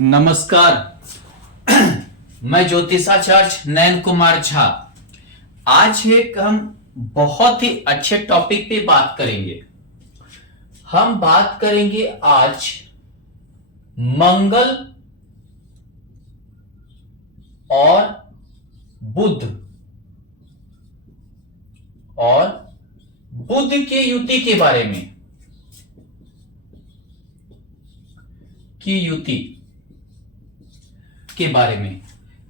नमस्कार। मैं ज्योतिषाचार्य नयन कुमार झा। आज एक हम बहुत ही अच्छे टॉपिक पे बात करेंगे। हम बात करेंगे आज मंगल और बुध के युति के बारे में।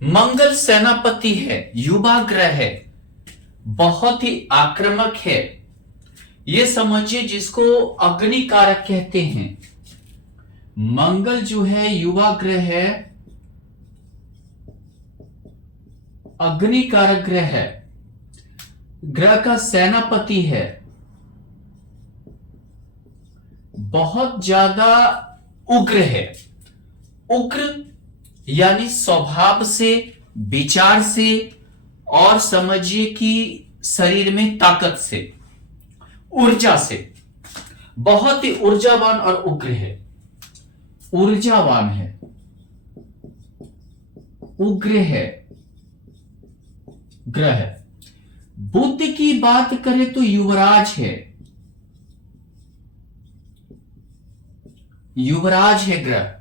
मंगल सेनापति है, युवा ग्रह है, बहुत ही आक्रामक है। ये समझिए जिसको अग्नि कारक कहते हैं। मंगल जो है युवा ग्रह है, अग्नि कारक ग्रह है, ग्रह का सेनापति है, बहुत ज्यादा उग्र है। उग्र यानी स्वभाव से, विचार से और समझिए कि शरीर में ताकत से, ऊर्जा से, बहुत ही ऊर्जावान और उग्र है। ऊर्जावान है, उग्र है ग्रह है। बुध की बात करें तो युवराज है, युवराज है ग्रह।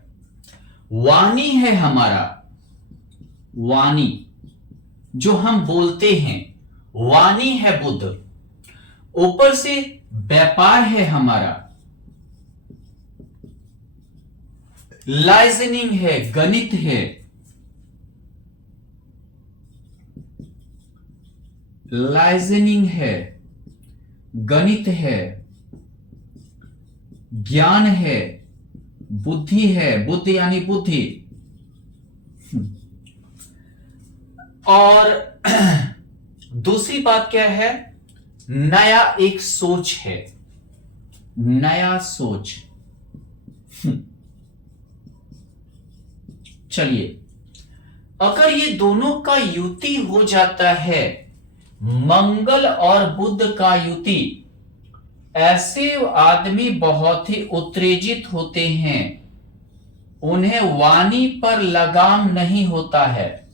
वाणी है हमारा, वाणी जो हम बोलते हैं, वाणी है बुध। ऊपर से व्यापार है हमारा, लाइजनिंग है, गणित है, लाइजनिंग है, गणित है, ज्ञान है, बुद्धि है, बुद्धि यानी बुद्धि। और दूसरी बात क्या है, नया एक सोच है, नया सोच। चलिए, अगर ये दोनों का युति हो जाता है, मंगल और बुध का युति, ऐसे आदमी बहुत ही उत्तेजित होते हैं, उन्हें वाणी पर लगाम नहीं होता है,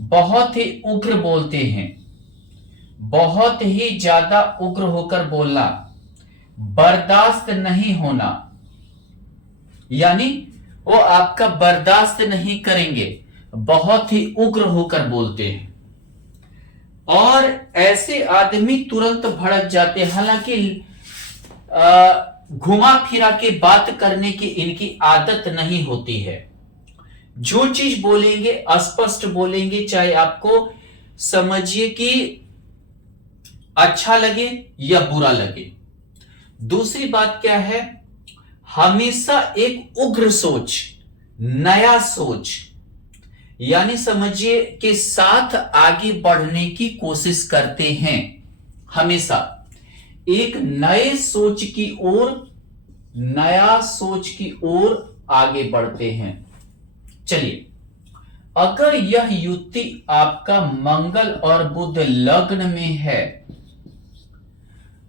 बहुत ही उग्र बोलते हैं, बहुत ही ज्यादा उग्र होकर बोलना, बर्दाश्त नहीं होना, यानी वो आपका बर्दाश्त नहीं करेंगे, बहुत ही उग्र होकर बोलते हैं। और ऐसे आदमी तुरंत भड़क जाते हैं। हालांकि घुमा फिरा के बात करने की इनकी आदत नहीं होती है। जो चीज बोलेंगे स्पष्ट बोलेंगे, चाहे आपको समझिए कि अच्छा लगे या बुरा लगे। दूसरी बात क्या है, हमेशा एक उग्र सोच, नया सोच, यानी समझिए कि साथ आगे बढ़ने की कोशिश करते हैं। हमेशा एक नए सोच की ओर, नया सोच की ओर आगे बढ़ते हैं। चलिए, अगर यह युति आपका मंगल और बुध लग्न में है,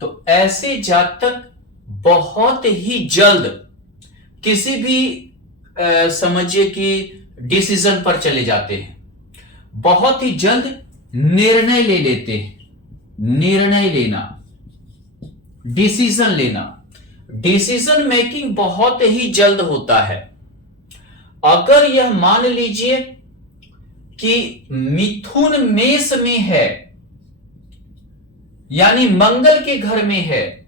तो ऐसे जातक बहुत ही जल्द किसी भी समझिए कि डिसीजन पर चले जाते हैं, बहुत ही जल्द निर्णय ले लेते हैं। निर्णय लेना, डिसीजन लेना, डिसीजन मेकिंग बहुत ही जल्द होता है। अगर यह मान लीजिए कि मिथुन मेष में है, यानी मंगल के घर में है,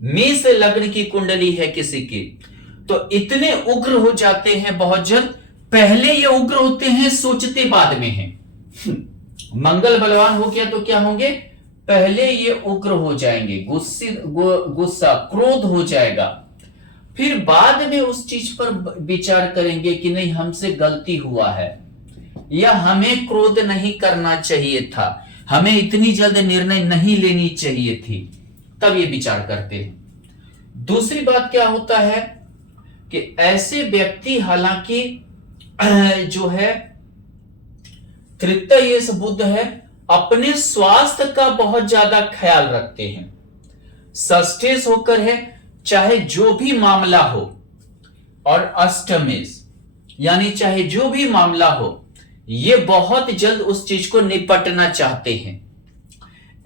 मेष लग्न की कुंडली है किसी की, तो इतने उग्र हो जाते हैं बहुत जल्द। पहले ये उग्र होते हैं, सोचते बाद में हैं। मंगल बलवान हो गया तो क्या होंगे, पहले ये उग्र हो जाएंगे, गुस्सा क्रोध हो जाएगा, फिर बाद में उस चीज पर विचार करेंगे कि नहीं, हमसे गलती हुआ है, या हमें क्रोध नहीं करना चाहिए था, हमें इतनी जल्द निर्णय नहीं लेनी चाहिए थी, तब ये विचार करते हैं। दूसरी बात क्या होता है कि ऐसे व्यक्ति, हालांकि जो है तृतीय बुध है, अपने स्वास्थ्य का बहुत ज्यादा ख्याल रखते हैं। षष्ठेश होकर है, चाहे जो भी मामला हो, और अष्टमेश, यानी चाहे जो भी मामला हो, ये बहुत जल्द उस चीज को निपटना चाहते हैं।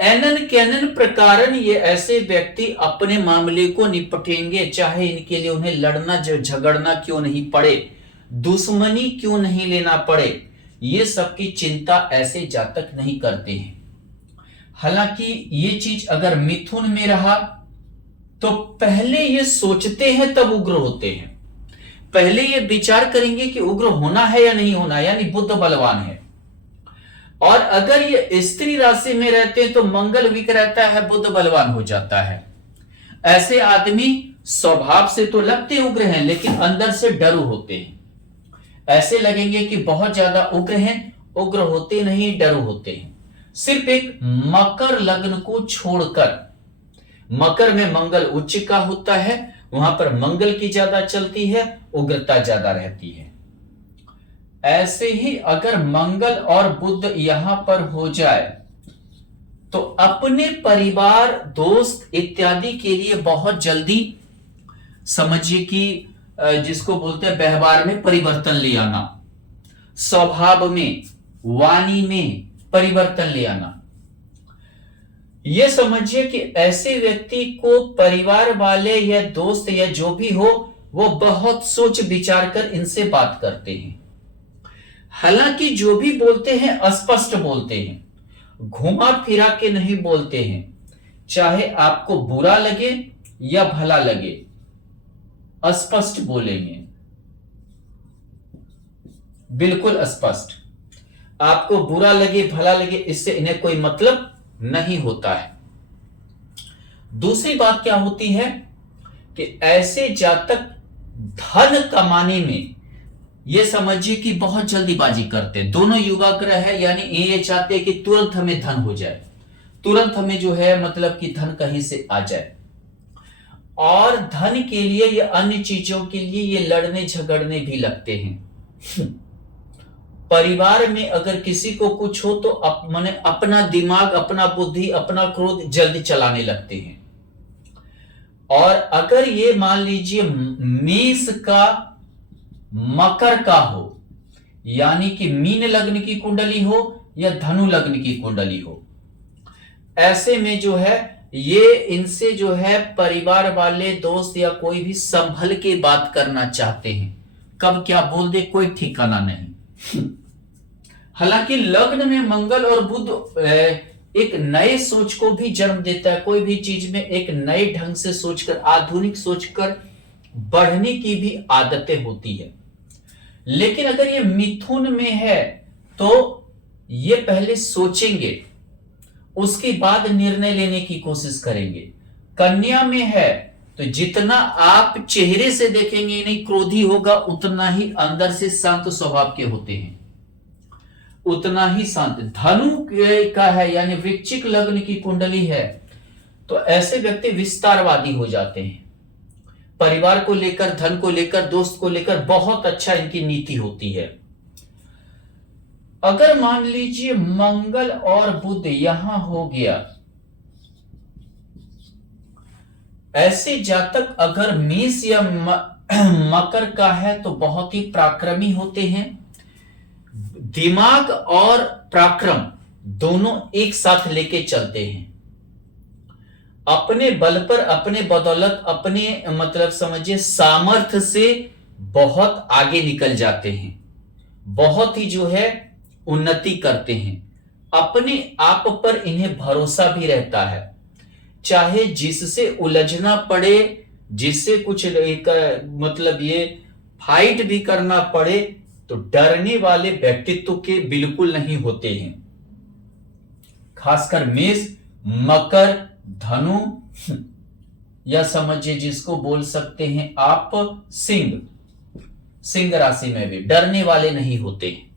एनन कैनन प्रकारन ये ऐसे व्यक्ति अपने मामले को निपटेंगे, चाहे इनके लिए उन्हें लड़ना झगड़ना क्यों नहीं पड़े, दुश्मनी क्यों नहीं लेना पड़े, ये सबकी चिंता ऐसे जातक नहीं करते हैं। हालांकि ये चीज अगर मिथुन में रहा तो पहले ये सोचते हैं तब उग्र होते हैं। पहले ये विचार करेंगे कि उग्र होना है या नहीं होना, यानी बुध बलवान है। और अगर ये स्त्री राशि में रहते हैं तो मंगल वीक रहता है, बुध बलवान हो जाता है। ऐसे आदमी स्वभाव से तो लगते उग्र हैं लेकिन अंदर से डरू होते हैं। ऐसे लगेंगे कि बहुत ज्यादा उग्र हैं, उग्र होते नहीं, डरू होते हैं। सिर्फ एक मकर लग्न को छोड़कर, मकर में मंगल उच्च का होता है, वहां पर मंगल की ज्यादा चलती है, उग्रता ज्यादा रहती है। ऐसे ही अगर मंगल और बुध यहां पर हो जाए तो अपने परिवार, दोस्त इत्यादि के लिए बहुत जल्दी समझिए कि जिसको बोलते हैं व्यवहार में परिवर्तन ले आना, स्वभाव में, वाणी में परिवर्तन ले आना। यह समझिए कि ऐसे व्यक्ति को परिवार वाले या दोस्त या जो भी हो वो बहुत सोच विचार कर इनसे बात करते हैं। हालांकि जो भी बोलते हैं अस्पष्ट बोलते हैं, घुमा फिरा के नहीं बोलते हैं। चाहे आपको बुरा लगे या भला लगे, अस्पष्ट बोलेंगे, बिल्कुल स्पष्ट। आपको बुरा लगे भला लगे इससे इन्हें कोई मतलब नहीं होता है। दूसरी बात क्या होती है कि ऐसे जातक धन कमाने में ये समझिए कि बहुत जल्दीबाजी करते हैं। दोनों युवा ग्रह है, यानी ये चाहते हैं कि तुरंत हमें धन हो जाए, तुरंत हमें जो है मतलब कि धन कहीं से आ जाए। और धन के लिए या अन्य चीजों के लिए ये लड़ने झगड़ने भी लगते हैं। परिवार में अगर किसी को कुछ हो तो अपना दिमाग, अपना बुद्धि, अपना क्रोध जल्दी चलाने लगते हैं। और अगर ये मान लीजिए मेष का मकर का हो, यानी कि मीन लग्न की कुंडली हो या धनु लग्न की कुंडली हो, ऐसे में जो है ये इनसे जो है परिवार वाले, दोस्त या कोई भी संभल के बात करना चाहते हैं। कब क्या बोल दे कोई ठिकाना नहीं। हालांकि लग्न में मंगल और बुध एक नए सोच को भी जन्म देता है। कोई भी चीज में एक नए ढंग से सोचकर, आधुनिक सोचकर बढ़ने की भी आदतें होती है। लेकिन अगर ये मिथुन में है तो ये पहले सोचेंगे, उसके बाद निर्णय लेने की कोशिश करेंगे। कन्या में है तो जितना आप चेहरे से देखेंगे नहीं क्रोधी होगा, उतना ही अंदर से शांत स्वभाव के होते हैं, उतना ही शांत। धनु का है यानी वृश्चिक लग्न की कुंडली है तो ऐसे व्यक्ति विस्तारवादी हो जाते हैं। परिवार को लेकर, धन को लेकर, दोस्त को लेकर बहुत अच्छा इनकी नीति होती है। अगर मान लीजिए मंगल और बुध यहां हो गया, ऐसे जातक अगर मेष या मकर का है तो बहुत ही पराक्रमी होते हैं। दिमाग और पराक्रम दोनों एक साथ लेके चलते हैं। अपने बल पर, अपने बदौलत, अपने मतलब समझिए सामर्थ्य से बहुत आगे निकल जाते हैं, बहुत ही जो है उन्नति करते हैं। अपने आप पर इन्हें भरोसा भी रहता है। चाहे जिससे उलझना पड़े, जिससे कुछ मतलब ये फाइट भी करना पड़े तो डरने वाले व्यक्तित्व के बिल्कुल नहीं होते हैं। खासकर मेष, मकर, धनु या समझिए जिसको बोल सकते हैं आप सिंह राशि में भी डरने वाले नहीं होते हैं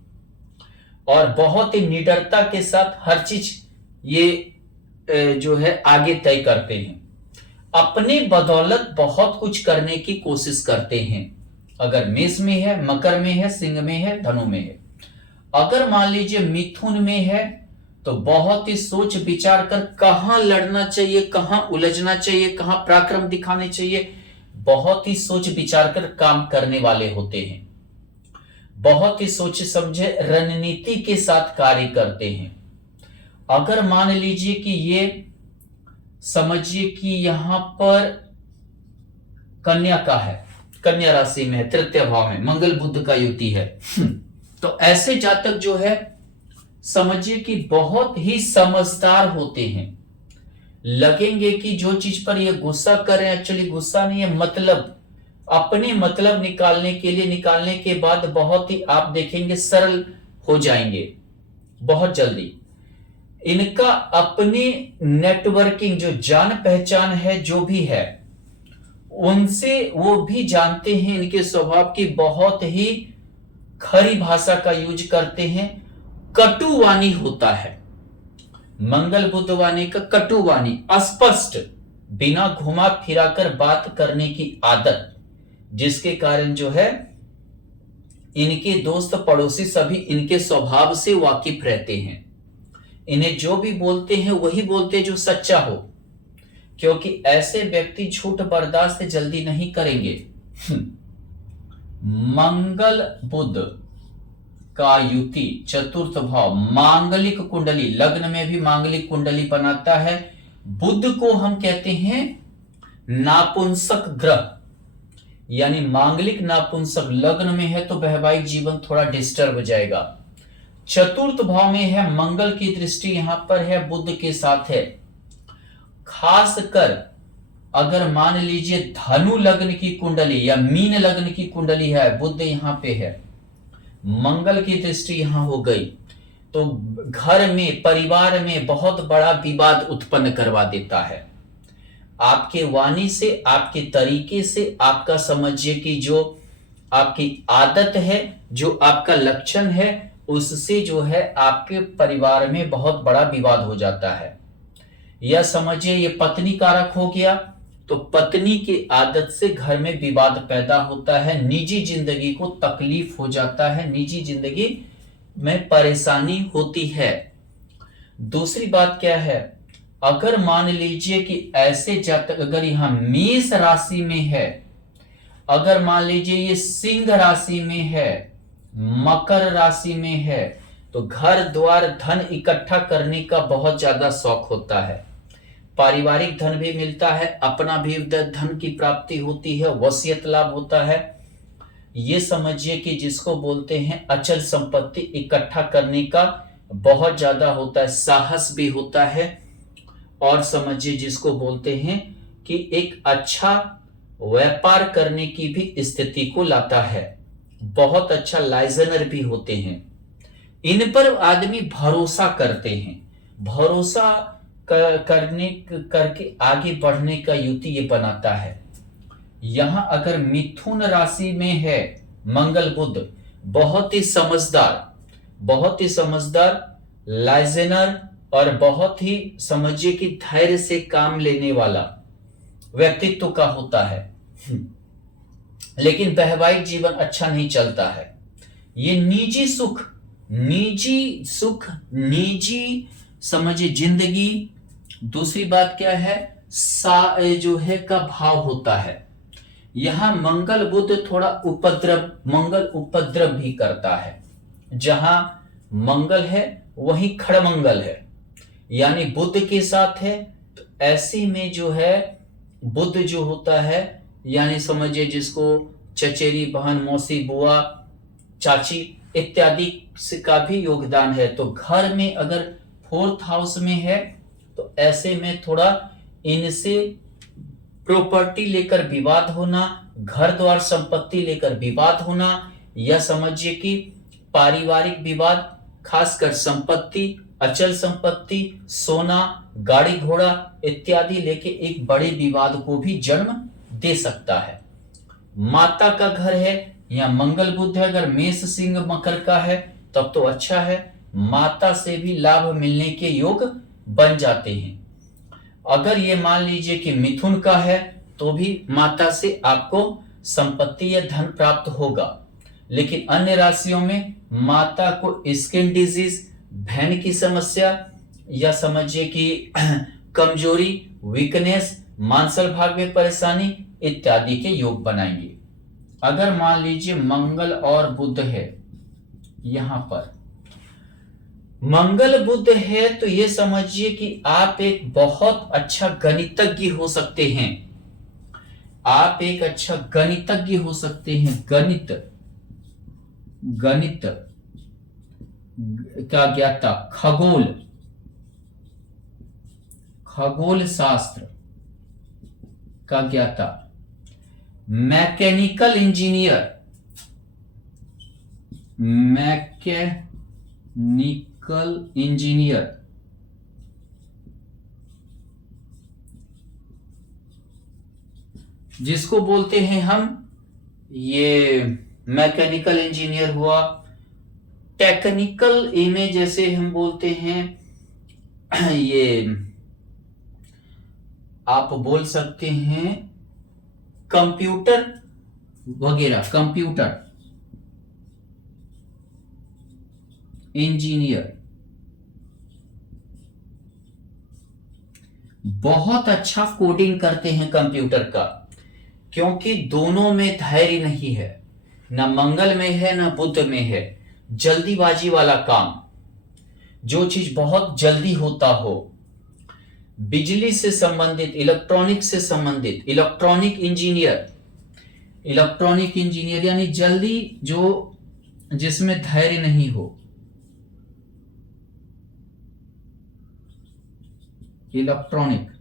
और बहुत ही निडरता के साथ हर चीज ये जो है आगे तय करते हैं। अपने बदौलत बहुत कुछ करने की कोशिश करते हैं। अगर मेष में है, मकर में है, सिंह में है, धनु में है। अगर मान लीजिए मिथुन में है तो बहुत ही सोच विचार कर कहां लड़ना चाहिए, कहां उलझना चाहिए, कहां पराक्रम दिखाने चाहिए, बहुत ही सोच विचार कर काम करने वाले होते हैं। बहुत ही सोचे समझे रणनीति के साथ कार्य करते हैं। अगर मान लीजिए कि ये समझिए कि यहां पर कन्या का है, कन्या राशि में है, तृतीय भाव में मंगल बुध का युति है, तो ऐसे जातक जो है समझिए कि बहुत ही समझदार होते हैं। लगेंगे कि जो चीज पर ये गुस्सा कर रहे हैं एक्चुअली गुस्सा नहीं है, मतलब अपने मतलब निकालने के बाद बहुत ही आप देखेंगे सरल हो जाएंगे बहुत जल्दी। इनका अपनी नेटवर्किंग जो जान पहचान है जो भी है उनसे वो भी जानते हैं, इनके स्वभाव की बहुत ही खरी भाषा का यूज करते हैं। कटुवाणी होता है मंगल बुध वाणी का, कटुवाणी अस्पष्ट बिना घुमा फिराकर बात करने की आदत, जिसके कारण जो है इनके दोस्त पड़ोसी सभी इनके स्वभाव से वाकिफ रहते हैं। इन्हें जो भी बोलते हैं वही बोलते हैं जो सच्चा हो, क्योंकि ऐसे व्यक्ति झूठ बर्दाश्त जल्दी नहीं करेंगे। मंगल बुध का युति चतुर्थ भाव मांगलिक कुंडली, लग्न में भी मांगलिक कुंडली बनाता है। बुध को हम कहते हैं नापुंसक ग्रह, यानी मांगलिक नापुंसक लग्न में है तो वैवाहिक जीवन थोड़ा डिस्टर्ब हो जाएगा। चतुर्थ भाव में है, मंगल की दृष्टि यहां पर है, बुध के साथ है। खासकर अगर मान लीजिए धनु लग्न की कुंडली या मीन लग्न की कुंडली है, बुध यहां पे है, मंगल की दृष्टि यहां हो गई, तो घर में परिवार में बहुत बड़ा विवाद उत्पन्न करवा देता है। आपके वाणी से, आपके तरीके से, आपका समझिए कि जो आपकी आदत है, जो आपका लक्षण है, उससे जो है आपके परिवार में बहुत बड़ा विवाद हो जाता है। या समझिए ये पत्नी कारक हो गया, तो पत्नी की आदत से घर में विवाद पैदा होता है, निजी जिंदगी को तकलीफ हो जाता है, निजी जिंदगी में परेशानी होती है। दूसरी बात क्या है, अगर मान लीजिए कि ऐसे जातक अगर यहां मेष राशि में है, अगर मान लीजिए ये सिंह राशि में है, मकर राशि में है, तो घर द्वार धन इकट्ठा करने का बहुत ज्यादा शौक होता है। पारिवारिक धन भी मिलता है, अपना भी धन की प्राप्ति होती है, वसीयत लाभ होता है। ये समझिए कि जिसको बोलते हैं अचल संपत्ति इकट्ठा करने का बहुत ज्यादा होता है, साहस भी होता है। और समझिए जिसको बोलते हैं कि एक अच्छा व्यापार करने की भी स्थिति को लाता है, बहुत अच्छा लाइजनर भी होते हैं। इन पर आदमी भरोसा करते हैं, भरोसा करके आगे बढ़ने का युति ये बनाता है। यहां अगर मिथुन राशि में है मंगल बुध, बहुत ही समझदार लाइजनर और बहुत ही समझिए कि धैर्य से काम लेने वाला व्यक्तित्व का होता है, लेकिन वैवाहिक जीवन अच्छा नहीं चलता है। ये निजी सुख निजी समझिए जिंदगी। दूसरी बात क्या है, जो है का भाव होता है। यहां मंगल बुध थोड़ा मंगल उपद्रव भी करता है। जहां मंगल है वहीं खड़मंगल है, यानी बुध के साथ है, तो ऐसे में जो है बुध जो होता है, यानी समझिए जिसको चचेरी बहन, मौसी, बुआ, चाची इत्यादि का भी योगदान है। तो घर में अगर 4th हाउस में है तो ऐसे में थोड़ा इनसे प्रॉपर्टी लेकर विवाद होना, घर द्वार संपत्ति लेकर विवाद होना, या समझिए कि पारिवारिक विवाद, खासकर संपत्ति, अचल संपत्ति, सोना, गाड़ी घोड़ा इत्यादि लेके एक बड़े विवाद को भी जन्म दे सकता है। माता का घर है या मंगल बुध है, अगर मेष सिंह मकर का है तब तो अच्छा है, माता से भी लाभ मिलने के योग बन जाते हैं। अगर ये मान लीजिए कि मिथुन का है तो भी माता से आपको संपत्ति या धन प्राप्त होगा, लेकिन अन्य राशियों में माता को स्किन डिजीज, बहन की समस्या, या समझिए कि कमजोरी, वीकनेस, मांसल भाग में परेशानी इत्यादि के योग बनाएंगे। अगर मान लीजिए मंगल और बुध है यहां पर मंगल बुध है तो ये समझिए कि आप एक बहुत अच्छा गणितज्ञ हो सकते हैं। आप एक अच्छा गणितज्ञ हो सकते हैं। गणित का ज्ञाता, खगोल शास्त्र का ज्ञाता, मैकेनिकल इंजीनियर, जिसको बोलते हैं हम, ये मैकेनिकल इंजीनियर हुआ। टेक्निकल में जैसे हम बोलते हैं ये आप बोल सकते हैं कंप्यूटर वगैरह, कंप्यूटर इंजीनियर। बहुत अच्छा कोडिंग करते हैं कंप्यूटर का, क्योंकि दोनों में धैर्य नहीं है, ना मंगल में है ना बुध में है। जल्दीबाजी वाला काम, जो चीज बहुत जल्दी होता हो, बिजली से संबंधित, इलेक्ट्रॉनिक से संबंधित, इलेक्ट्रॉनिक इंजीनियर यानी जल्दी, जो जिसमें धैर्य नहीं हो, इलेक्ट्रॉनिक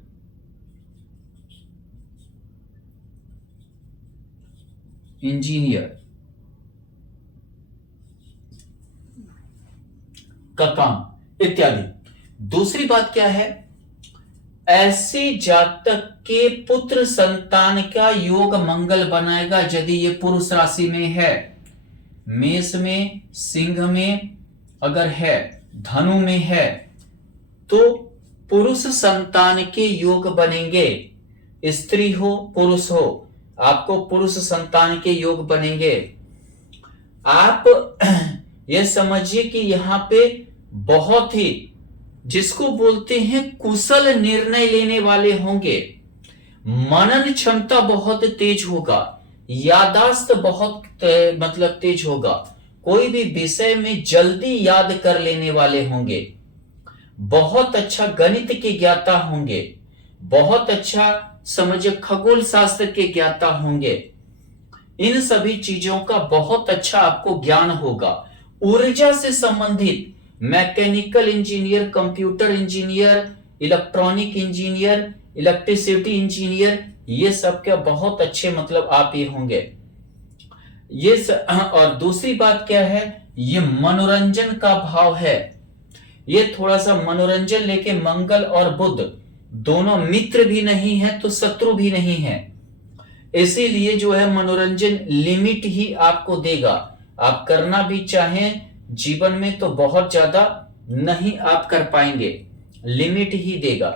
इंजीनियर का काम इत्यादि। दूसरी बात क्या है, ऐसे जातक के पुत्र संतान का योग मंगल बनाएगा यदि ये पुरुष राशि में है, मेष में, सिंह में अगर है, धनु में है, तो पुरुष संतान के योग बनेंगे। स्त्री हो पुरुष हो, आपको पुरुष संतान के योग बनेंगे। आप ये समझिए कि यहां पे बहुत ही, जिसको बोलते हैं कुशल निर्णय लेने वाले होंगे। मनन क्षमता बहुत तेज होगा, यादाश्त बहुत तेज होगा। कोई भी विषय में जल्दी याद कर लेने वाले होंगे। बहुत अच्छा गणित के ज्ञाता होंगे। बहुत अच्छा समझिए खगोल शास्त्र के ज्ञाता होंगे। इन सभी चीजों का बहुत अच्छा आपको ज्ञान होगा। ऊर्जा से संबंधित mechanical engineer, computer engineer, electronic engineer, electricity engineer, ये सब क्या बहुत अच्छे मतलब आप ये होंगे। और दूसरी बात क्या है, ये मनोरंजन का भाव है। ये थोड़ा सा मनोरंजन लेके मंगल और बुध दोनों मित्र भी नहीं है तो शत्रु भी नहीं है, इसीलिए जो है मनोरंजन लिमिट ही आपको देगा। आप करना भी चाहें जीवन में तो बहुत ज्यादा नहीं आप कर पाएंगे, लिमिट ही देगा।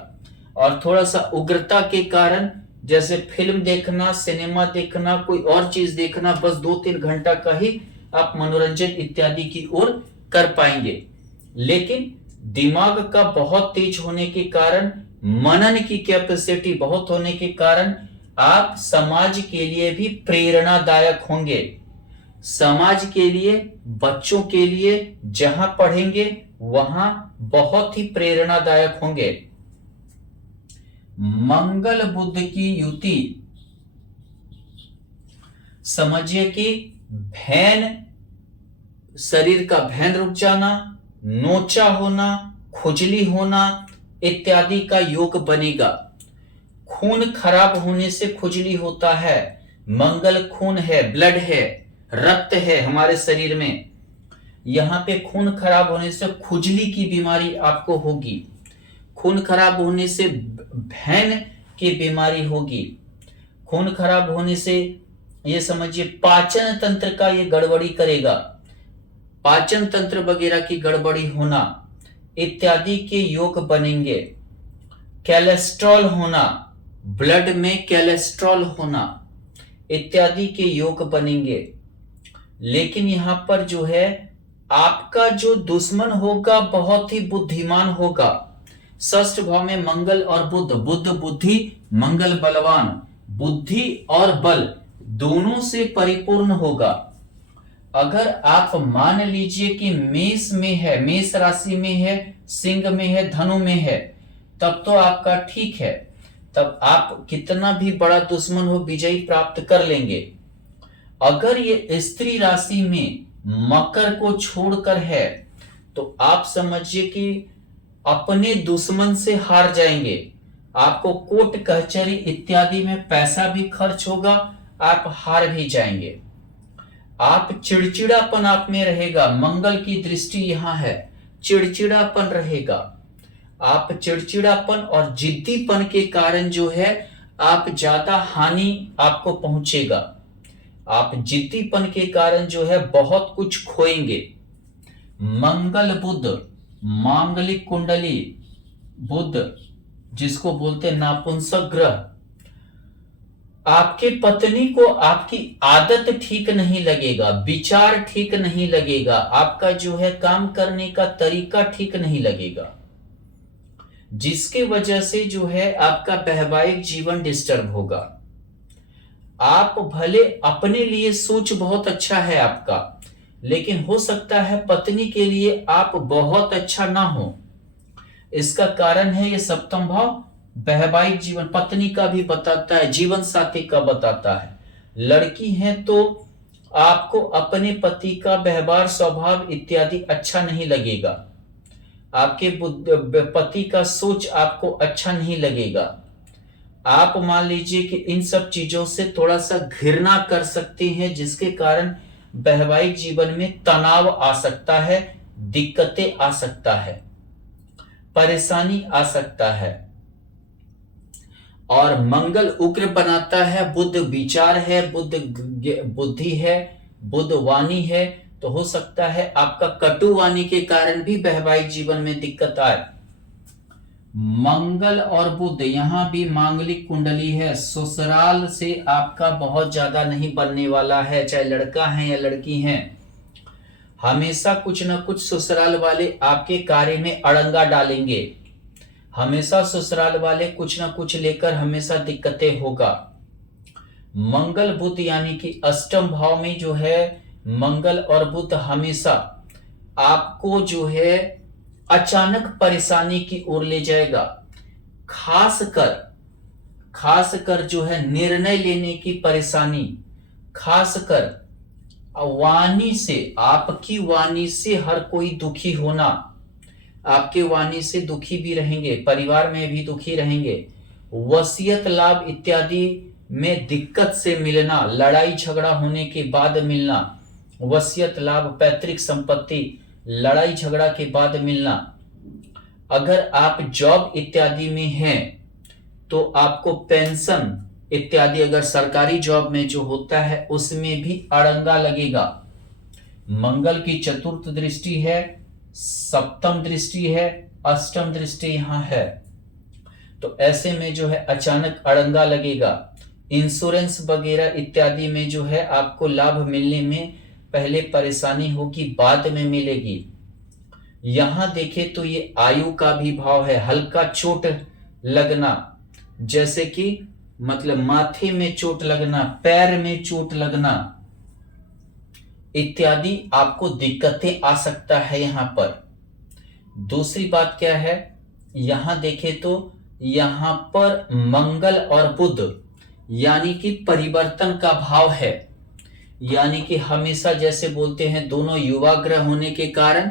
और थोड़ा सा उग्रता के कारण, जैसे फिल्म देखना, सिनेमा देखना, कोई और चीज देखना, बस 2-3 घंटा का ही आप मनोरंजन इत्यादि की ओर कर पाएंगे। लेकिन दिमाग का बहुत तेज होने के कारण, मनन की कैपेसिटी बहुत होने के कारण आप समाज के लिए भी प्रेरणादायक होंगे। समाज के लिए, बच्चों के लिए जहां पढ़ेंगे वहां बहुत ही प्रेरणादायक होंगे। मंगल बुध की युति समझिए कि शरीर का भैन रुक जाना, नोचा होना, खुजली होना इत्यादि का योग बनेगा। खून खराब होने से खुजली होता है। मंगल खून है, ब्लड है, रक्त है हमारे शरीर में। यहां पे खून खराब होने से खुजली की बीमारी आपको होगी। खून खराब होने से भैन की बीमारी होगी। खून खराब होने से ये समझिए पाचन तंत्र का ये गड़बड़ी करेगा। पाचन तंत्र वगैरह की गड़बड़ी होना इत्यादि के योग बनेंगे। कोलेस्ट्रॉल होना, ब्लड में कोलेस्ट्रॉल होना इत्यादि के योग बनेंगे। लेकिन यहां पर जो है आपका जो दुश्मन होगा बहुत ही बुद्धिमान होगा। षष्ठ भाव में मंगल और बुध, बुध बुद्धि, मंगल बलवान, बुद्धि और बल दोनों से परिपूर्ण होगा। अगर आप मान लीजिए कि मेष में है, मेष राशि में है, सिंह में है, धनु में है, तब तो आपका ठीक है, तब आप कितना भी बड़ा दुश्मन हो विजय प्राप्त कर लेंगे। अगर ये स्त्री राशि में मकर को छोड़कर है तो आप समझिए कि अपने दुश्मन से हार जाएंगे। आपको कोर्ट कचहरी इत्यादि में पैसा भी खर्च होगा, आप हार भी जाएंगे। आप चिड़चिड़ापन आप में रहेगा, मंगल की दृष्टि यहां है, चिड़चिड़ापन रहेगा। आप चिड़चिड़ापन और जिद्दीपन के कारण जो है आप ज्यादा हानि आपको पहुंचेगा। आप जिद्दीपन के कारण जो है बहुत कुछ खोएंगे। मंगल बुध मांगलिक कुंडली, बुध जिसको बोलते नापुंसक ग्रह, आपके पत्नी को आपकी आदत ठीक नहीं लगेगा, विचार ठीक नहीं लगेगा, आपका जो है काम करने का तरीका ठीक नहीं लगेगा, जिसकी वजह से जो है आपका वैवाहिक जीवन डिस्टर्ब होगा। आप भले अपने लिए सोच बहुत अच्छा है आपका, लेकिन हो सकता है पत्नी के लिए आप बहुत अच्छा ना हो। इसका कारण है ये सप्तम भाव वैवाहिक जीवन पत्नी का भी बताता है, जीवन साथी का बताता है। लड़की है तो आपको अपने पति का व्यवहार स्वभाव इत्यादि अच्छा नहीं लगेगा, आपके पति का सोच आपको अच्छा नहीं लगेगा। आप मान लीजिए कि इन सब चीजों से थोड़ा सा घृणा कर सकते हैं, जिसके कारण वैवाहिक जीवन में तनाव आ सकता है, दिक्कतें आ सकता है, परेशानी आ सकता है। और मंगल उग्र बनाता है, बुध विचार है, बुध बुद्धि है, बुध वाणी है, तो हो सकता है आपका कटु वाणी के कारण भी वैवाहिक जीवन में दिक्कत आए। मंगल और बुध यहां भी मांगलिक कुंडली है, ससुराल से आपका बहुत ज्यादा नहीं बनने वाला है, चाहे लड़का है या लड़की है। हमेशा कुछ न कुछ ससुराल वाले आपके कार्य में अड़ंगा डालेंगे, हमेशा ससुराल वाले कुछ न कुछ लेकर हमेशा दिक्कतें होगा। मंगल बुध यानी कि अष्टम भाव में जो है मंगल और बुध हमेशा आपको जो है अचानक परेशानी की ओर ले जाएगा। खासकर जो है निर्णय लेने की परेशानी, खासकर वाणी से, आपकी वाणी से हर कोई दुखी होना, आपके वाणी से दुखी भी रहेंगे, परिवार में भी दुखी रहेंगे। वसीयत लाभ इत्यादि में दिक्कत से मिलना, लड़ाई झगड़ा होने के बाद मिलना, वसीयत लाभ, पैतृक संपत्ति लड़ाई झगड़ा के बाद मिलना। अगर आप जॉब इत्यादि में हैं तो आपको पेंशन इत्यादि, अगर सरकारी जॉब में जो होता है उसमें भी अड़ंगा लगेगा। मंगल की चतुर्थ दृष्टि है, सप्तम दृष्टि है, अष्टम दृष्टि यहां है, तो ऐसे में जो है अचानक अड़ंगा लगेगा। इंश्योरेंस वगैरह इत्यादि में जो है आपको लाभ मिलने में पहले परेशानी होगी, बाद में मिलेगी। यहां देखें तो ये आयु का भी भाव है, हल्का चोट लगना, जैसे कि मतलब माथे में चोट लगना, पैर में चोट लगना इत्यादि आपको दिक्कतें आ सकता है यहां पर। दूसरी बात क्या है, यहां देखें तो यहां पर मंगल और बुध यानी कि परिवर्तन का भाव है, यानी कि हमेशा जैसे बोलते हैं दोनों युवा ग्रह होने के कारण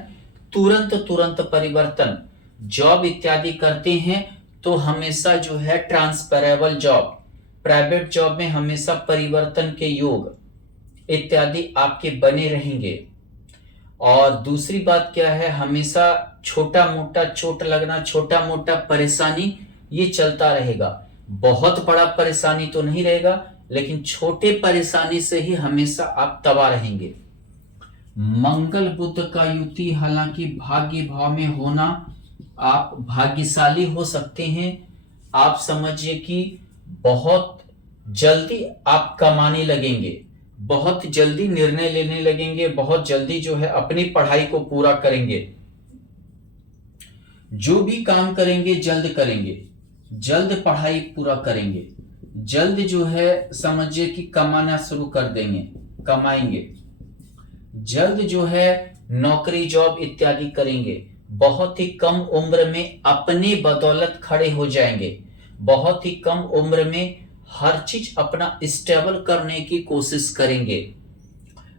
तुरंत परिवर्तन। जॉब इत्यादि करते हैं तो हमेशा जो है ट्रांसफरेबल जॉब, प्राइवेट जॉब में हमेशा परिवर्तन के योग इत्यादि आपके बने रहेंगे। और दूसरी बात क्या है, हमेशा छोटा मोटा चोट लगना, छोटा मोटा परेशानी ये चलता रहेगा। बहुत बड़ा परेशानी तो नहीं रहेगा, लेकिन छोटे परेशानी से ही हमेशा आप तबाह रहेंगे। मंगल बुध का युति हालांकि भाग्य भाव में होना, आप भाग्यशाली हो सकते हैं। आप समझिए कि बहुत जल्दी आप कमाने लगेंगे, बहुत जल्दी निर्णय लेने लगेंगे, बहुत जल्दी जो है अपनी पढ़ाई को पूरा करेंगे। जो भी काम करेंगे जल्द करेंगे, जल्द पढ़ाई पूरा करेंगे, जल्द जो है समझिए कि कमाना शुरू कर देंगे, कमाएंगे। जल्द जो है नौकरी जॉब इत्यादि करेंगे, बहुत ही कम उम्र में अपनी बदौलत खड़े हो जाएंगे, बहुत ही कम उम्र में हर चीज अपना स्टेबल करने की कोशिश करेंगे।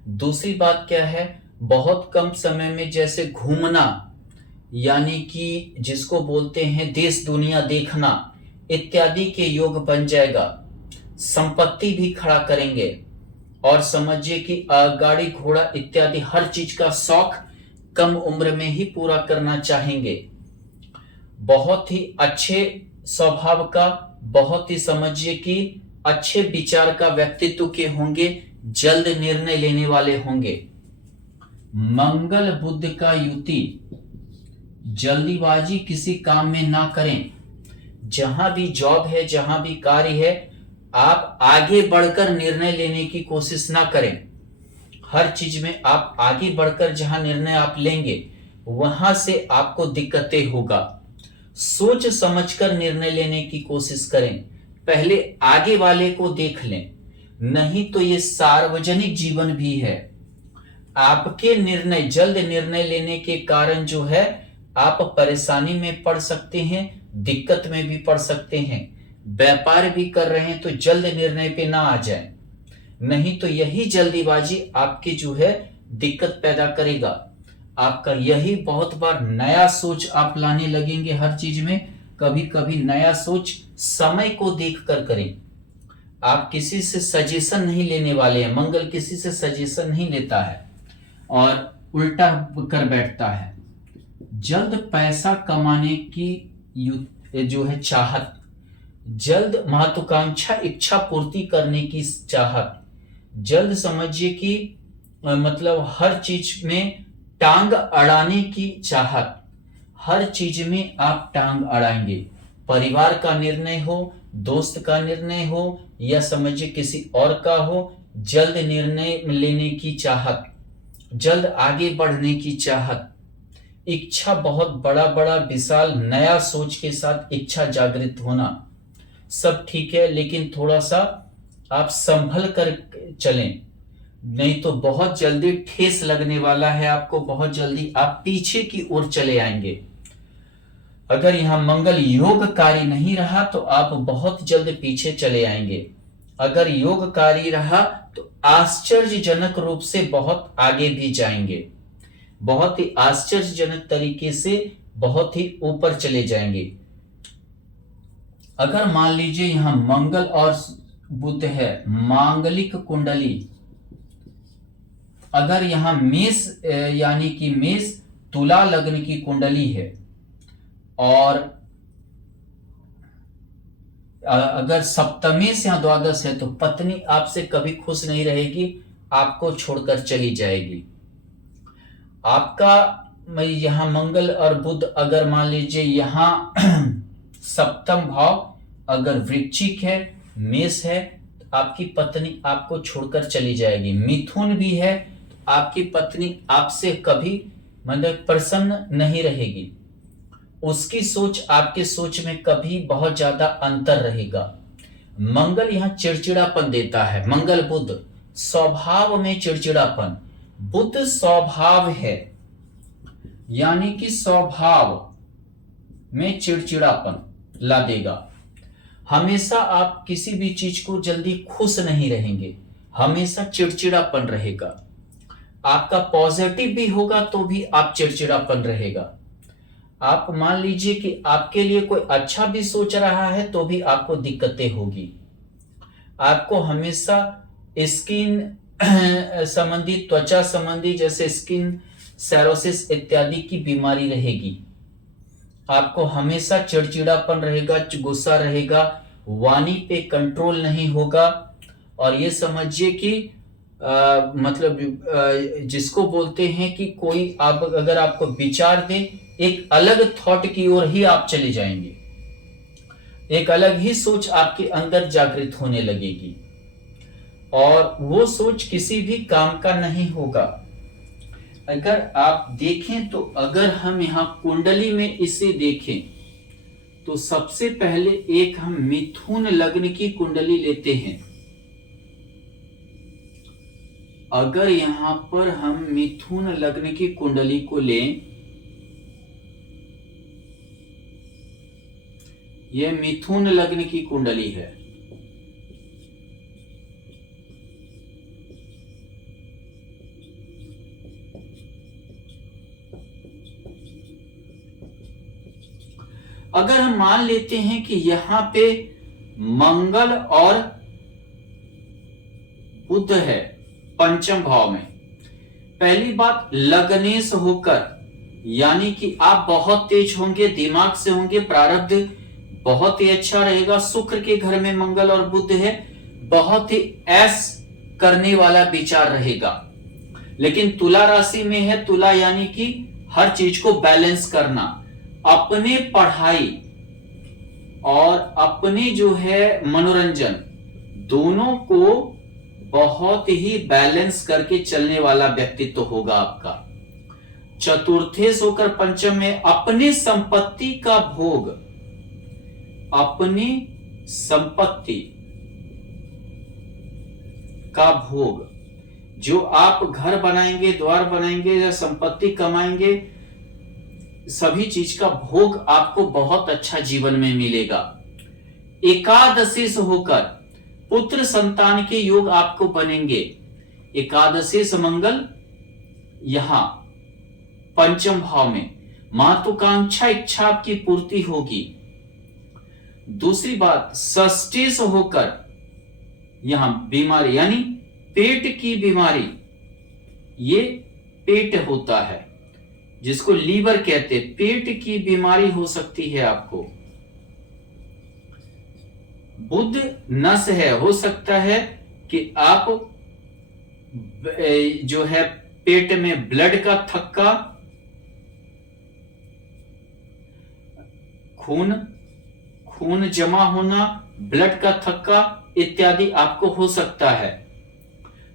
दूसरी बात क्या है, बहुत कम समय में जैसे घूमना, यानी कि जिसको बोलते हैं देश दुनिया देखना इत्यादि के योग बन जाएगा। संपत्ति भी खड़ा करेंगे और समझिए कि गाड़ी घोड़ा इत्यादि हर चीज का शौक कम उम्र में ही पूरा करना चाहेंगे। बहुत ही अच्छे स्वभाव का, बहुत ही समझिए कि अच्छे विचार का व्यक्तित्व के होंगे, जल्द निर्णय लेने वाले होंगे। मंगल बुध का युति, जल्दीबाजी किसी काम में ना करें। जहां भी जॉब है, जहां भी कार्य है, आप आगे बढ़कर निर्णय लेने की कोशिश ना करें। हर चीज में आप आगे बढ़कर जहां निर्णय आप लेंगे वहां से आपको दिक्कतें होगा। सोच समझकर निर्णय लेने की कोशिश करें, पहले आगे वाले को देख लें, नहीं तो ये सार्वजनिक जीवन भी है। आपके निर्णय, जल्द निर्णय लेने के कारण जो है आप परेशानी में पड़ सकते हैं, दिक्कत में भी पड़ सकते हैं। व्यापार भी कर रहे हैं तो जल्द निर्णय पे ना आ जाए, नहीं तो यही जल्दीबाजी आपकी जो है दिक्कत पैदा करेगा। आपका यही बहुत बार नया सोच आप लाने लगेंगे हर चीज में। कभी कभी नया सोच समय को देख कर करें। आप किसी से सजेशन नहीं लेने वाले हैं। मंगल किसी से सजेशन नहीं लेता है और उल्टा कर बैठता है। जल्द पैसा कमाने की जो है चाहत, जल्द महत्वाकांक्षा, इच्छा पूर्ति करने की चाहत, जल्द समझिए कि मतलब हर चीज में टांग अड़ाने की चाहत, हर चीज में आप टांग अड़ाएंगे। परिवार का निर्णय हो, दोस्त का निर्णय हो, या समझिए किसी और का हो, जल्द निर्णय लेने की चाहत, जल्द आगे बढ़ने की चाहत, इच्छा, बहुत बड़ा बड़ा विशाल नया सोच के साथ इच्छा जागृत होना, सब ठीक है, लेकिन थोड़ा सा आप संभल कर चलें, नहीं तो बहुत जल्दी ठेस लगने वाला है आपको। बहुत जल्दी आप पीछे की ओर चले आएंगे। अगर यहां मंगल योगकारी नहीं रहा तो आप बहुत जल्द पीछे चले आएंगे। अगर योगकारी रहा तो आश्चर्यजनक रूप से बहुत आगे भी जाएंगे, बहुत ही आश्चर्यजनक तरीके से बहुत ही ऊपर चले जाएंगे। अगर मान लीजिए यहां मंगल और बुध है, मांगलिक कुंडली, अगर यहां मेष यानी कि मेष तुला लग्न की कुंडली है, और अगर सप्तमेश या द्वादश है तो पत्नी आपसे कभी खुश नहीं रहेगी, आपको छोड़कर चली जाएगी। आपका यहां मंगल और बुध अगर मान लीजिए यहां सप्तम भाव अगर वृश्चिक है, मेष है, तो आपकी पत्नी आपको छोड़कर चली जाएगी। मिथुन भी है तो आपकी पत्नी आपसे कभी मतलब प्रसन्न नहीं रहेगी। उसकी सोच आपके सोच में कभी बहुत ज्यादा अंतर रहेगा। मंगल यहां चिड़चिड़ापन देता है। मंगल बुध स्वभाव में चिड़चिड़ापन, बुध स्वभाव है यानी कि स्वभाव में चिड़चिड़ापन ला देगा। हमेशा आप किसी भी चीज को जल्दी खुश नहीं रहेंगे, हमेशा चिड़चिड़ापन रहेगा। आपका पॉजिटिव भी होगा तो भी आप चिड़चिड़ापन रहेगा। आप मान लीजिए कि आपके लिए कोई अच्छा भी सोच रहा है तो भी आपको दिक्कतें होगी। आपको हमेशा स्किन संबंधी, त्वचा संबंधी जैसे स्किन सेरोसिस इत्यादि की बीमारी रहेगी। आपको हमेशा चिड़चिड़ापन रहेगा, गुस्सा रहेगा, वाणी पे कंट्रोल नहीं होगा। और ये समझिए कि मतलब जिसको बोलते हैं कि कोई आप अगर आपको विचार दे, एक अलग थॉट की ओर ही आप चले जाएंगे, एक अलग ही सोच आपके अंदर जागृत होने लगेगी और वो सोच किसी भी काम का नहीं होगा। अगर आप देखें तो अगर हम यहां कुंडली में इसे देखें तो सबसे पहले एक हम मिथुन लग्न की कुंडली लेते हैं। अगर यहां पर हम मिथुन लग्न की कुंडली को लें, यह मिथुन लग्न की कुंडली है। अगर हम मान लेते हैं कि यहां पे मंगल और बुध है पंचम भाव में, पहली बात लग्नेश होकर, यानी कि आप बहुत तेज होंगे, दिमाग से होंगे, प्रारब्ध बहुत ही अच्छा रहेगा। शुक्र के घर में मंगल और बुध है, बहुत ही ऐश करने वाला विचार रहेगा। लेकिन तुला राशि में है, तुला यानी कि हर चीज को बैलेंस करना, अपने पढ़ाई और अपने जो है मनोरंजन, दोनों को बहुत ही बैलेंस करके चलने वाला व्यक्तित्व होगा आपका। चतुर्थेश होकर पंचम में अपनी संपत्ति का भोग, अपनी संपत्ति का भोग, जो आप घर बनाएंगे, द्वार बनाएंगे या संपत्ति कमाएंगे, सभी चीज का भोग आपको बहुत अच्छा जीवन में मिलेगा। एकादशी से होकर पुत्र संतान के योग आपको बनेंगे। एकादशी से मंगल यहां पंचम भाव में, महत्वाकांक्षा इच्छा आपकी पूर्ति होगी। दूसरी बात, षष्ठी से होकर यहां बीमारी यानी पेट की बीमारी, ये पेट होता है जिसको लीवर कहते हैं, पेट की बीमारी हो सकती है आपको। बुध नस है, हो सकता है कि आप जो है पेट में ब्लड का थक्का, खून जमा होना, ब्लड का थक्का इत्यादि आपको हो सकता है।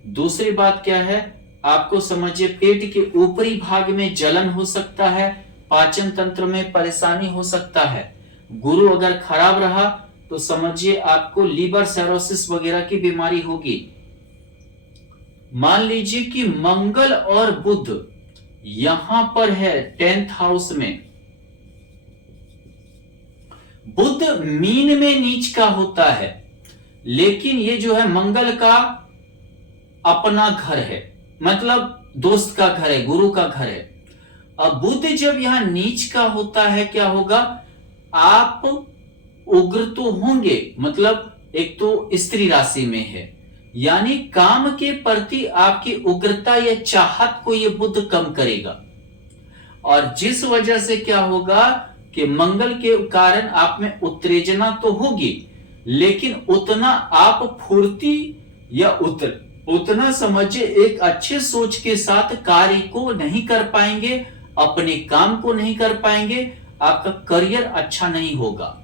दूसरी बात क्या है, आपको समझिए पेट के ऊपरी भाग में जलन हो सकता है, पाचन तंत्र में परेशानी हो सकता है। गुरु अगर खराब रहा तो समझिए आपको लीवर सिरोसिस वगैरह की बीमारी होगी। मान लीजिए कि मंगल और बुध यहां पर है 10th हाउस में, बुध मीन में नीच का होता है, लेकिन ये जो है मंगल का अपना घर है, मतलब दोस्त का घर है, गुरु का घर है। अब बुध जब यहां नीच का होता है, क्या होगा, आप उग्र तो होंगे, मतलब एक तो स्त्री राशि में है, यानी काम के प्रति आपकी उग्रता या चाहत को ये बुध कम करेगा। और जिस वजह से क्या होगा कि मंगल के कारण आप में उत्तेजना तो होगी, लेकिन उतना आप फुर्ती या उतना समझिए एक अच्छे सोच के साथ कार्य को नहीं कर पाएंगे, अपने काम को नहीं कर पाएंगे, आपका करियर अच्छा नहीं होगा।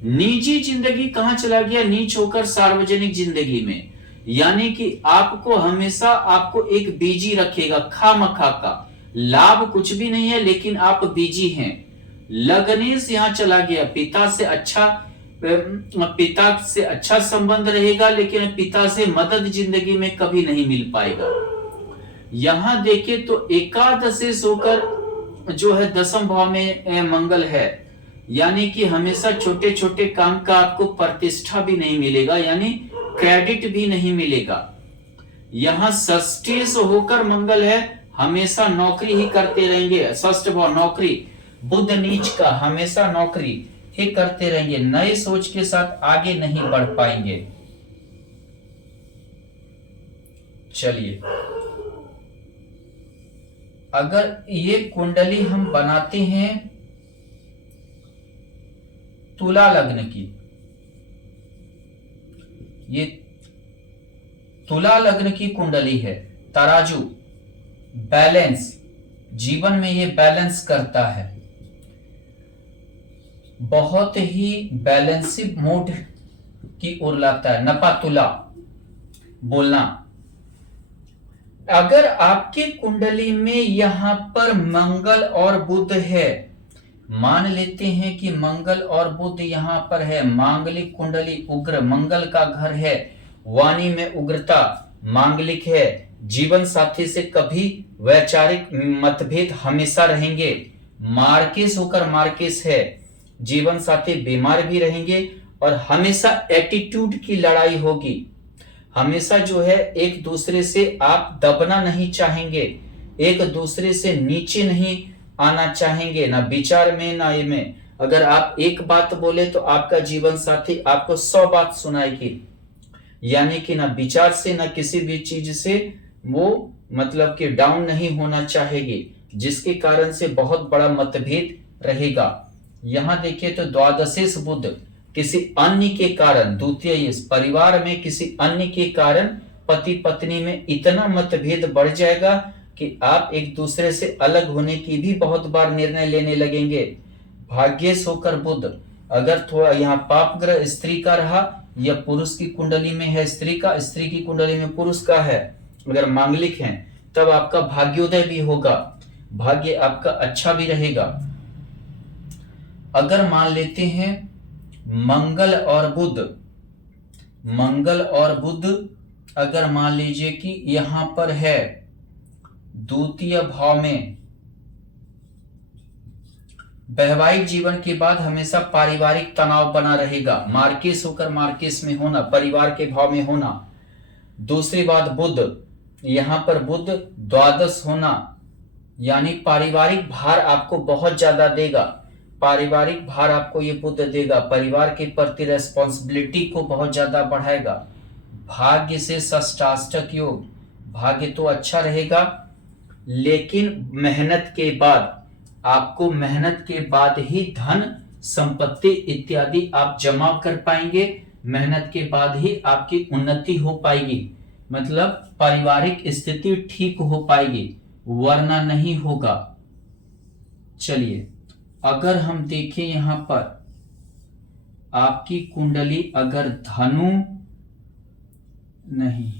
निजी जिंदगी कहां चला गया, नीच होकर सार्वजनिक जिंदगी में, यानी कि आपको हमेशा आपको एक बिजी रखेगा, खामखा का लाभ कुछ भी नहीं है, लेकिन आप बिजी हैं। लग्नेश यहां चला गया, पिता से अच्छा संबंध रहेगा, लेकिन पिता से मदद जिंदगी में कभी नहीं मिल पाएगा। यहां देखिए तो एकादशी होकर जो है 10th भाव में मंगल है, यानी कि हमेशा छोटे छोटे काम का आपको प्रतिष्ठा भी नहीं मिलेगा, यानी क्रेडिट भी नहीं मिलेगा। यहां षष्ठी से होकर मंगल है, हमेशा नौकरी ही करते रहेंगे, षष्ठ भाव नौकरी, बुध नीच का, हमेशा नौकरी ही करते रहेंगे, नए सोच के साथ आगे नहीं बढ़ पाएंगे। चलिए, अगर ये कुंडली हम बनाते हैं तुला लग्न की, ये तुला लग्न की कुंडली है, तराजू, बैलेंस, जीवन में ये बैलेंस करता है, बहुत ही बैलेंसिव मोड की ओर लाता है, नपा तुला बोलना। अगर आपके कुंडली में यहां पर मंगल और बुध है, मान लेते हैं कि मंगल और बुध यहां पर है, मांगलिक कुंडली उग्र, मंगल का घर है, वाणी में उग्रता, मांगलिक है, जीवन साथी से कभी वैचारिक मतभेद हमेशा रहेंगे। मार्किस होकर मार्किस है, जीवन साथी बीमार भी रहेंगे और हमेशा एटीट्यूड की लड़ाई होगी। हमेशा जो है एक दूसरे से आप दबना नहीं चाहेंगे, एक दूसरे से नीचे नहीं आना चाहेंगे, ना विचार में ना ये में। अगर आप एक बात बोले तो आपका जीवन साथी आपको 100 बात सुनाएगी, यानी कि ना विचार से ना किसी भी चीज से वो मतलब कि डाउन नहीं होना चाहेगी, जिसके कारण से बहुत बड़ा मतभेद रहेगा। यहां देखिए तो द्वादशेष बुध किसी अन्य के कारण, द्वितीय परिवार में किसी अन्य के कारण पति पत्नी में इतना मतभेद बढ़ जाएगा कि आप एक दूसरे से अलग होने की भी बहुत बार निर्णय लेने लगेंगे। भाग्येश होकर बुध, अगर थोड़ा यहाँ पाप ग्रह स्त्री का रहा या पुरुष की कुंडली में है स्त्री का, स्त्री की कुंडली में पुरुष का है, अगर मांगलिक है तब आपका भाग्योदय भी होगा, भाग्य आपका अच्छा भी रहेगा। अगर मान लेते हैं मंगल और बुध अगर मान लीजिए कि यहां पर है द्वितीय भाव में, वैवाहिक जीवन के बाद हमेशा पारिवारिक तनाव बना रहेगा। मार्किस होकर मार्किस में होना, परिवार के भाव में होना। दूसरी बात बुध, यहां पर बुध द्वादश होना, यानी पारिवारिक भार आपको बहुत ज्यादा देगा, पारिवारिक भार आपको ये बुध देगा, परिवार के प्रति रेस्पॉन्सिबिलिटी को बहुत ज्यादा बढ़ाएगा। भाग्य से षष्ठाष्टक योग, भाग्य तो अच्छा रहेगा, लेकिन मेहनत के बाद, आपको मेहनत के बाद ही धन संपत्ति इत्यादि आप जमा कर पाएंगे, मेहनत के बाद ही आपकी उन्नति हो पाएगी, मतलब पारिवारिक स्थिति ठीक हो पाएगी, वरना नहीं होगा। चलिए अगर हम देखें यहां पर आपकी कुंडली अगर धनु नहीं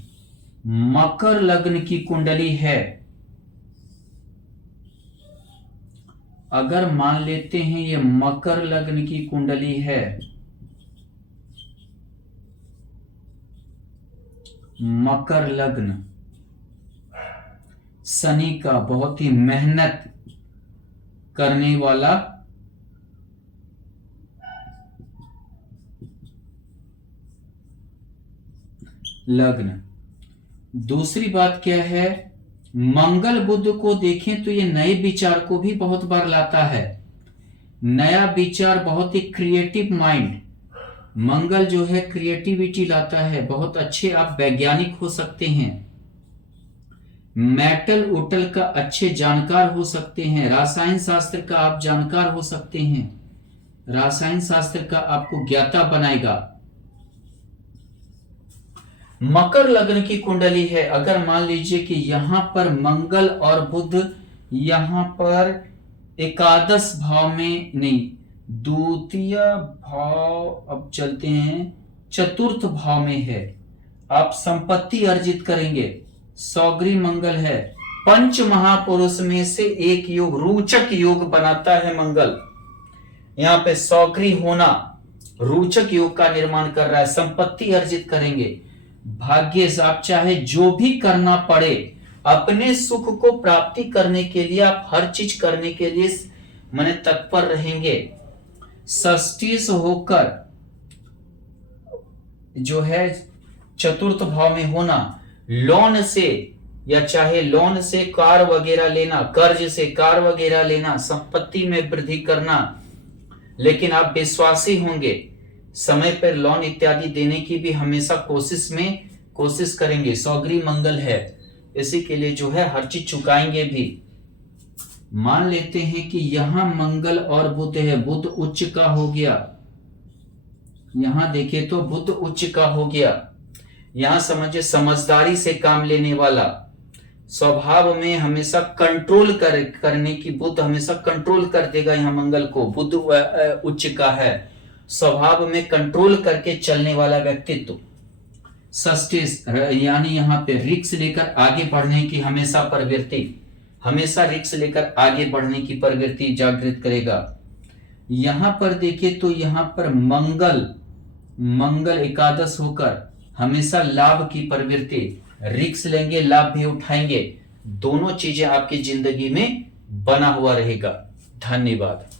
मकर लग्न की कुंडली है, अगर मान लेते हैं ये मकर लग्न की कुंडली है, मकर लग्न शनि का बहुत ही मेहनत करने वाला लग्न। दूसरी बात क्या है, मंगल बुध को देखें तो ये नए विचार को भी बहुत बार लाता है, नया विचार, बहुत ही क्रिएटिव माइंड। मंगल जो है क्रिएटिविटी लाता है, बहुत अच्छे आप वैज्ञानिक हो सकते हैं, मेटल उटल का अच्छे जानकार हो सकते हैं, रसायन शास्त्र का आप जानकार हो सकते हैं, रसायन शास्त्र का आपको ज्ञाता बनाएगा। मकर लग्न की कुंडली है, अगर मान लीजिए कि यहां पर मंगल और बुध यहां पर एकादश भाव में नहीं, द्वितीय भाव, अब चलते हैं चतुर्थ भाव में है, आप संपत्ति अर्जित करेंगे, सौगरी मंगल है, पंच महापुरुष में से एक योग, रोचक योग बनाता है मंगल, यहां पे सौगरी होना रोचक योग का निर्माण कर रहा है, संपत्ति अर्जित करेंगे। भाग्य से आप चाहे जो भी करना पड़े, अपने सुख को प्राप्ति करने के लिए आप हर चीज करने के लिए माने तत्पर रहेंगे। षष्ठी से होकर जो है चतुर्थ भाव में होना, लोन से या चाहे लोन से कार वगैरह लेना, कर्ज से कार वगैरह लेना, संपत्ति में वृद्धि करना, लेकिन आप विश्वासी होंगे, समय पर लोन इत्यादि देने की भी हमेशा कोशिश करेंगे। सौगरी मंगल है, इसी के लिए जो है हर चीज चुकाएंगे भी। मान लेते हैं कि यहां मंगल और बुध है, बुध उच्च का हो गया, यहां देखें तो बुध उच्च का हो गया, यहां समझिए समझदारी से काम लेने वाला, स्वभाव में हमेशा कंट्रोल करने की, बुध हमेशा कंट्रोल कर देगा यहां मंगल को, बुध उच्च का है, स्वभाव में कंट्रोल करके चलने वाला व्यक्तित्व। षष्ठी यानी यहाँ पे रिक्स लेकर आगे बढ़ने की हमेशा प्रवृत्ति, हमेशा रिक्स लेकर आगे बढ़ने की प्रवृत्ति जागृत करेगा। यहां पर देखिए तो यहां पर मंगल एकादश होकर हमेशा लाभ की प्रवृत्ति, रिस्क लेंगे, लाभ भी उठाएंगे, दोनों चीजें आपकी जिंदगी में बना हुआ रहेगा। धन्यवाद।